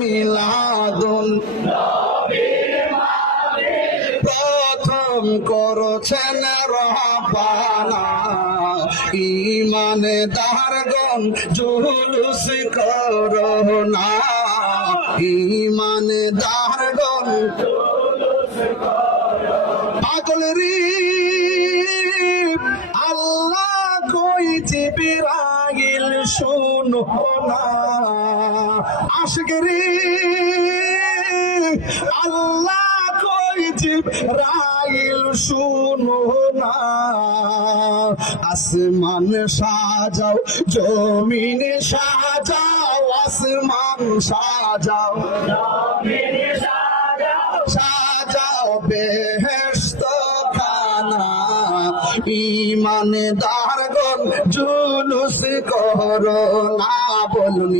মিলাদুন প্রথম করছেন রহবানা ঈমানদারগণ জুলুস করোনা ঈমানদারগণ পাগল রে আল্লাহ কই জিবরাইল শুনো না আশিক রে আল্লাহ কই জিবরাইল শুনো না আসমান সাজাও জমিন সাজাও আসমান সাজাও জমিন সাজাও সাজাও বেহেশত খানা ঈমানদারগণ জুলুস করো না বলুন